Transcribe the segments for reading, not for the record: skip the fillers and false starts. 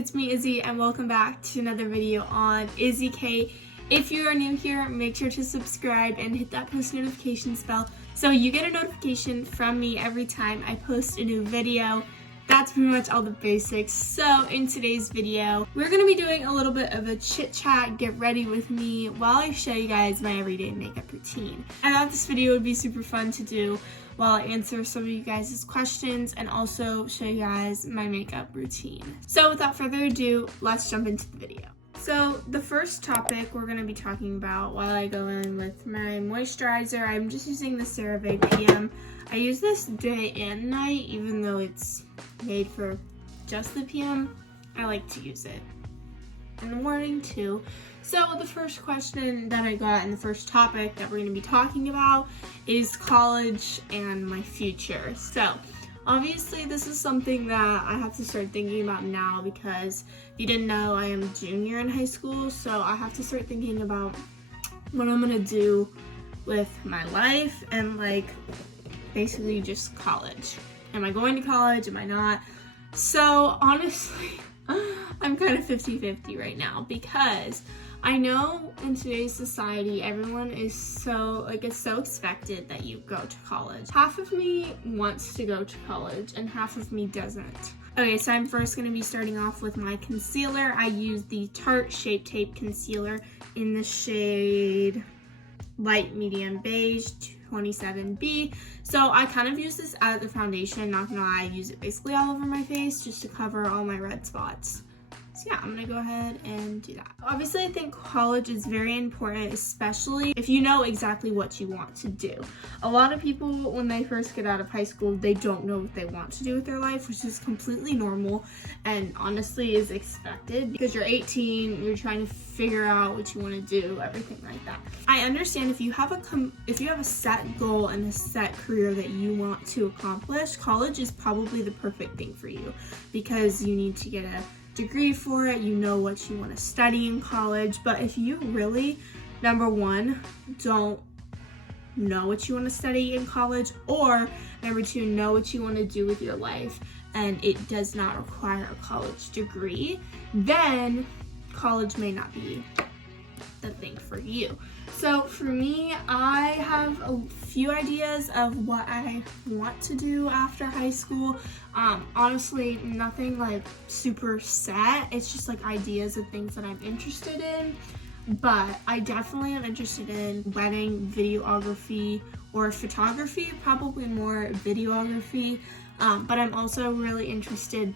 it's me Izzy and welcome back to another video on izzyycate. If you are new here, make sure to subscribe and hit that post notifications bell so you get a notification from me every time I post a new video. That's pretty much all the basics. So in today's video, we're going to be doing a little bit of a chit chat, get ready with me while I show you guys my everyday makeup routine. I thought this video would be super fun to do while I answer some of you guys' questions and also show you guys my makeup routine. So without further ado, let's jump into the video. So the first topic we're going to be talking about while I go in with my moisturizer, I'm just using the CeraVe PM. I use this day and night, even though it's made for just the PM. I like to use it in the morning too. So the first question that I got and the first topic that we're going to be talking about is college and my future. So obviously this is something that I have to start thinking about now because if you didn't know, I am a junior in high school, so I have to start thinking about what I'm going to do with my life and like basically just college. Am I going to college? Am I not? So honestly, I'm kind of 50-50 right now because I know in today's society, everyone is so, it's so expected that you go to college. Half of me wants to go to college and half of me doesn't. Okay, so I'm first going to be starting off with my concealer. I use the Tarte Shape Tape Concealer in the shade Light Medium Beige 27B. So I kind of use this as the foundation, not gonna lie, I use it basically all over my face just to cover all my red spots. So yeah, I'm gonna go ahead and do that. Obviously, I think college is very important, especially if you know exactly what you want to do. A lot of people, when they first get out of high school, they don't know what they want to do with their life, which is completely normal and honestly is expected because you're 18, you're trying to figure out what you want to do, everything like that. I understand if you have a set goal and a set career that you want to accomplish, college is probably the perfect thing for you because you need to get a degree for it, you know what you want to study in college. But if you really, number one, don't know what you want to study in college, or number two, know what you want to do with your life and it does not require a college degree, then college may not be the thing for you. So for me, I have a few ideas of what I want to do after high school. Honestly, nothing like super set. It's just like ideas of things that I'm interested in. But I definitely am interested in wedding videography or photography, probably more videography. But I'm also really interested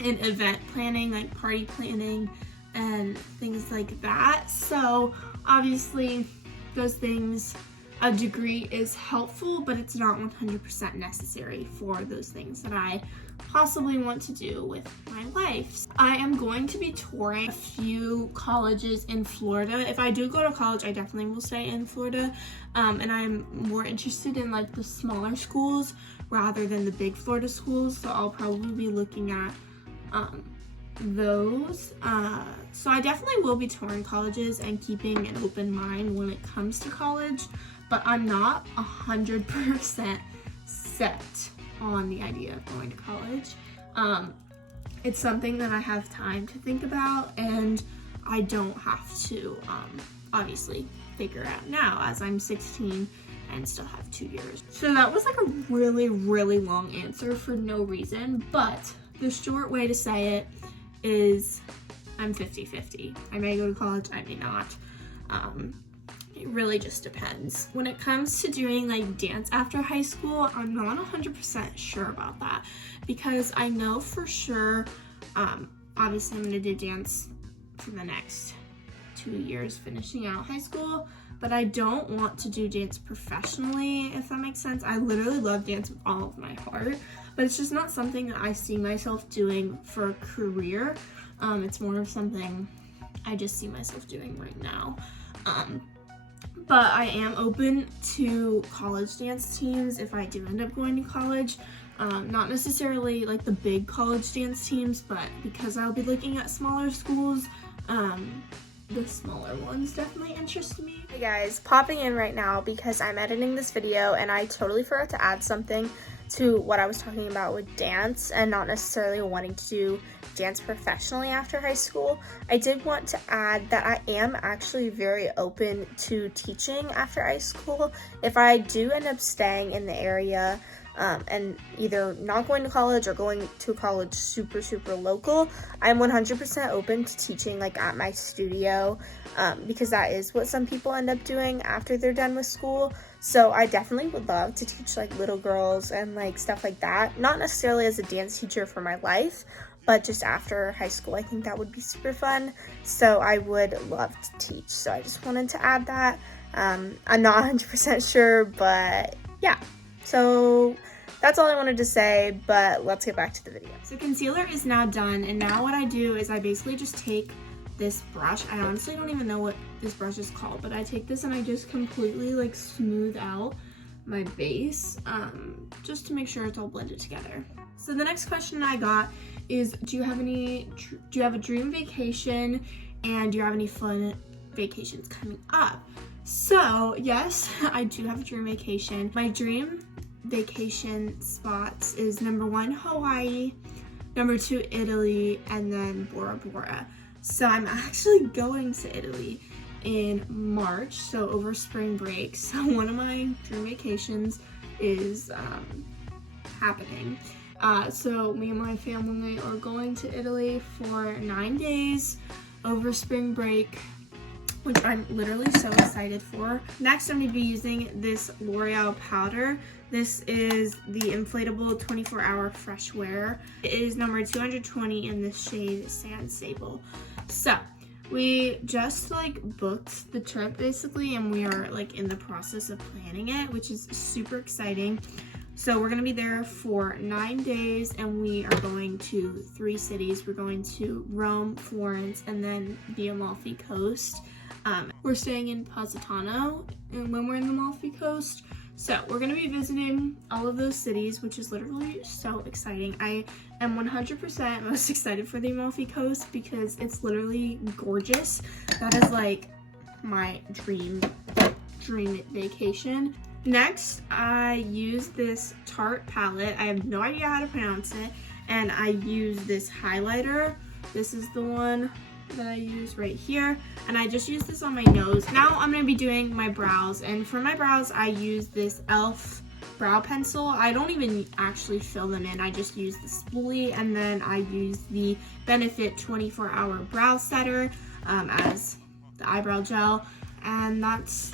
in event planning, like party planning and things like that. So obviously those things, a degree is helpful, but it's not 100% necessary for those things that I possibly want to do with my life. I am going to be touring a few colleges in Florida. If I do go to college, I definitely will stay in Florida. And I'm more interested in like the smaller schools rather than the big Florida schools. So I'll probably be looking at those. So I definitely will be touring colleges and keeping an open mind when it comes to college, but I'm not 100% set on the idea of going to college. It's something that I have time to think about and I don't have to obviously figure out now as I'm 16 and still have 2 years. So that was like a really, really long answer for no reason, but the short way to say it is I'm 50-50. I may go to college, I may not. It really just depends. When it comes to doing like dance after high school, I'm not 100% sure about that because I know for sure, obviously I'm gonna do dance for the next 2 years finishing out high school, but I don't want to do dance professionally, if that makes sense. I literally love dance with all of my heart, but it's just not something that I see myself doing for a career. It's more of something I just see myself doing right now. But I am open to college dance teams if I do end up going to college. Not necessarily like the big college dance teams, but because I'll be looking at smaller schools, the smaller ones definitely interest me. Hey guys, popping in right now because I'm editing this video and I totally forgot to add something to what I was talking about with dance and not necessarily wanting to do dance professionally after high school, I did want to add that I am actually very open to teaching after high school. If I do end up staying in the area and either not going to college or going to college super local, I'm 100% open to teaching like at my studio, because that is what some people end up doing after they're done with school. So I definitely would love to teach like little girls and like stuff like that, not necessarily as a dance teacher for my life, but just after high school. I think that would be super fun, so I would love to teach. So I just wanted to add that. I'm not 100% sure, but yeah, so that's all I wanted to say, but let's get back to the video. So concealer is now done, and now what I do is I basically just take this brush. I honestly don't even know what this brush is called, but I take this and I just completely like smooth out my base, just to make sure it's all blended together. So the next question I got is, do you have a dream vacation, and do you have any fun vacations coming up? So yes, I do have a dream vacation. My dream vacation spots is number 1, Hawaii, number 2, Italy, and then Bora Bora. So I'm actually going to Italy in March, so over spring break. So one of my dream vacations is happening. So me and my family are going to Italy for 9 days over spring break, which I'm literally so excited for. Next, I'm going to be using this L'Oreal powder. This is the inflatable 24-hour fresh wear. It is number 220 in the shade Sand Sable. So we just like booked the trip basically, and we are like in the process of planning it, which is super exciting. So we're gonna be there for 9 days, and we are going to 3 cities. We're going to Rome, Florence, and then the Amalfi Coast. We're staying in Positano and when we're in the Amalfi Coast. So we're gonna be visiting all of those cities, which is literally so exciting. I am 100% most excited for the Amalfi Coast because it's literally gorgeous. That is like my dream vacation. Next, I use this Tarte palette. I have no idea how to pronounce it, and I use this highlighter. This is the one that I use right here, and I just use this on my nose. Now I'm going to be doing my brows, and for my brows I use this e.l.f. brow pencil. I don't even actually fill them in, I just use the spoolie, and then I use the Benefit 24-hour brow setter as the eyebrow gel, and that's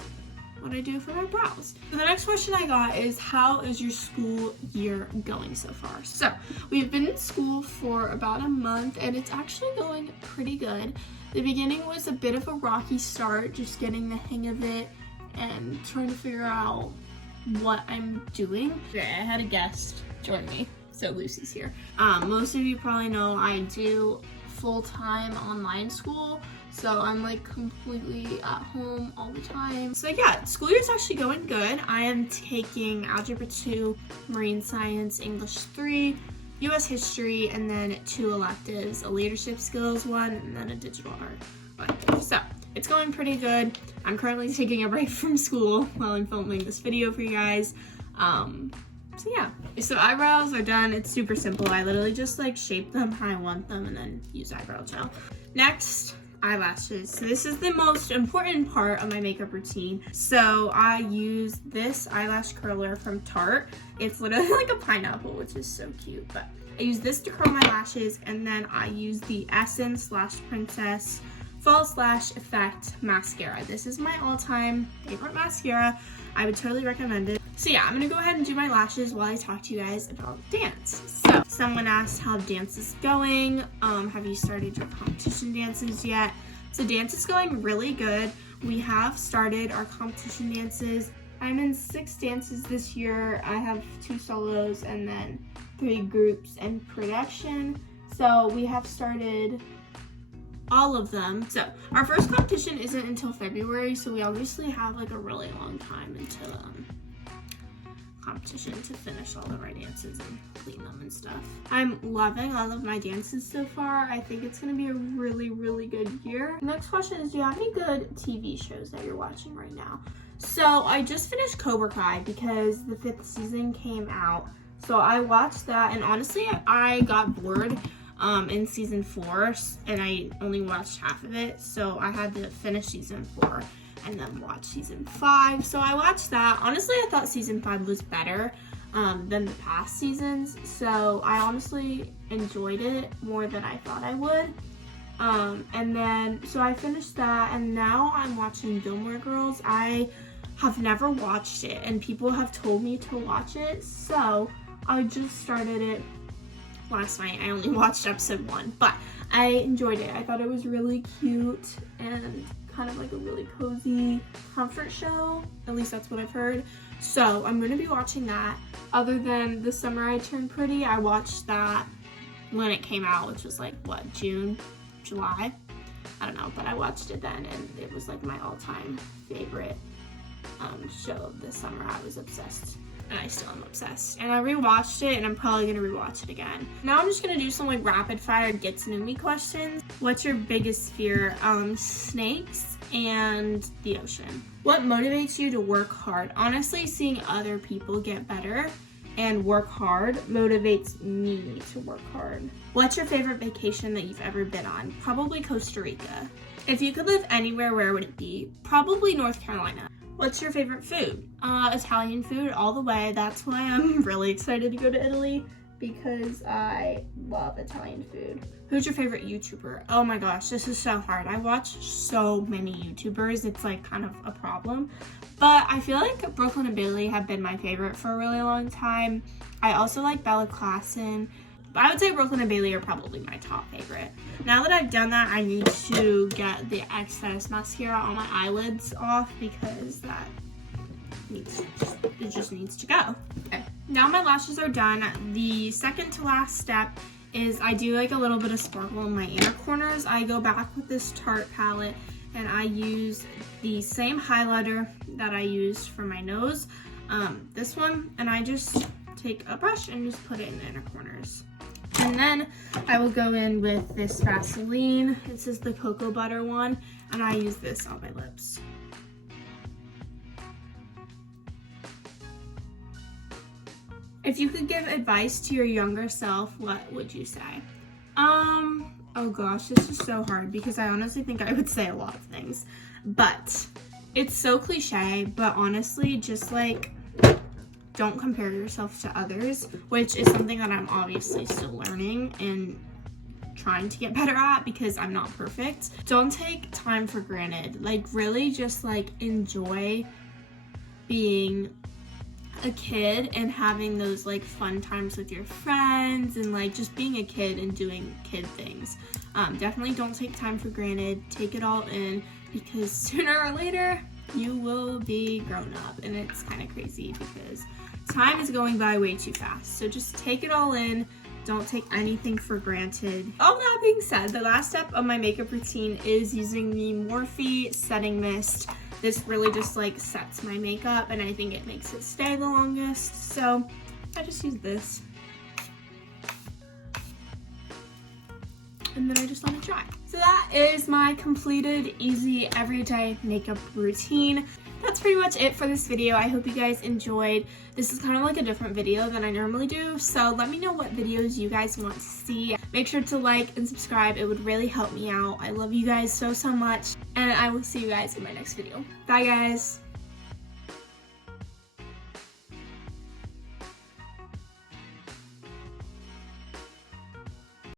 what I do for my brows. So the next question I got is, how is your school year going so far? So we've been in school for about a month, and it's actually going pretty good. The beginning was a bit of a rocky start, just getting the hang of it and trying to figure out what I'm doing. Okay, I had a guest join me, so Lucy's here. Most of you probably know I do full-time online school, so I'm like completely at home all the time. So yeah, school year's actually going good. I am taking Algebra 2, Marine Science, English 3, US History, and then 2 electives, a Leadership Skills one, and then a Digital Art one. So it's going pretty good. I'm currently taking a break from school while I'm filming this video for you guys. So yeah, so eyebrows are done. It's super simple. I literally just like shape them how I want them and then use eyebrow gel. Next, eyelashes. So this is the most important part of my makeup routine. So I use this eyelash curler from Tarte. It's literally like a pineapple, which is so cute, but I use this to curl my lashes, and then I use the Essence/Princess Fall/Effect mascara. This is my all-time favorite mascara. I would totally recommend it. So yeah, I'm gonna go ahead and do my lashes while I talk to you guys about dance. So someone asked how dance is going. Have you started your competition dances yet? So dance is going really good. We have started our competition dances. I'm in 6 dances this year. I have 2 solos and then 3 groups and production. So we have started all of them. So our first competition isn't until February, so we obviously have like a really long time until competition to finish all of our dances and clean them and stuff. I'm loving all of my dances so far. I think it's gonna be a really good year. Next question is, do you have any good TV shows that you're watching right now? So I just finished Cobra Kai because the 5th season came out So I watched that, and honestly, I got bored in season 4, and I only watched half of it. So I had to finish season 4 and then watch season 5. So I watched that. Honestly, I thought season 5 was better than the past seasons. So I honestly enjoyed it more than I thought I would. And then, so I finished that, and now I'm watching Gilmore Girls. I have never watched it, and people have told me to watch it, so I just started it last night. I only watched episode 1, but I enjoyed it. I thought it was really cute and kind of like a really cozy comfort show. At least that's what I've heard. So I'm going to be watching that. Other than The Summer I Turned Pretty, I watched that when it came out, which was like, what, June, July? I don't know, but I watched it then, and it was like my all-time favorite show of this summer. I was obsessed, and I still am obsessed. And I rewatched it, and I'm probably gonna rewatch it again. Now I'm just gonna do some like rapid fire get to know me questions. What's your biggest fear? Snakes and the ocean. What motivates you to work hard? Honestly, seeing other people get better and work hard motivates me to work hard. What's your favorite vacation that you've ever been on? Probably Costa Rica. If you could live anywhere, where would it be? Probably North Carolina. What's your favorite food? Italian food all the way. That's why I'm really excited to go to Italy, because I love Italian food. Who's your favorite YouTuber? Oh my gosh, this is so hard. I watch so many YouTubers. It's like kind of a problem. But I feel like Brooklyn and Bailey have been my favorite for a really long time. I also like Bella Klassen. But I would say Brooklyn and Bailey are probably my top favorite. Now that I've done that, I need to get the excess mascara on my eyelids off, because that just needs to go. Okay. Now my lashes are done. The second to last step is I do like a little bit of sparkle in my inner corners. I go back with this Tarte palette, and I use the same highlighter that I used for my nose, this one, and I just take a brush and just put it in the inner corners. And then I will go in with this Vaseline. This is the cocoa butter one, and I use this on my lips. If you could give advice to your younger self, what would you say? Oh gosh, this is so hard, because I honestly think I would say a lot of things, but it's so cliche, but honestly, just like, don't compare yourself to others, which is something that I'm obviously still learning and trying to get better at, because I'm not perfect. Don't take time for granted. Like, really just like enjoy being a kid and having those like fun times with your friends, and like just being a kid and doing kid things. Definitely don't take time for granted. Take it all in, because sooner or later you will be grown up, and it's kind of crazy because time is going by way too fast. So just take it all in. Don't take anything for granted. All that being said, the last step of my makeup routine is using the Morphe setting mist. This really just like sets my makeup, and I think it makes it stay the longest. So I just use this, and then I just let it dry. So that is my completed easy everyday makeup routine. That's pretty much it for this video. I hope you guys enjoyed. This is kind of like a different video than I normally do, so let me know what videos you guys want to see. Make sure to like and subscribe. It would really help me out. I love you guys so much, and I will see you guys in my next video. Bye guys.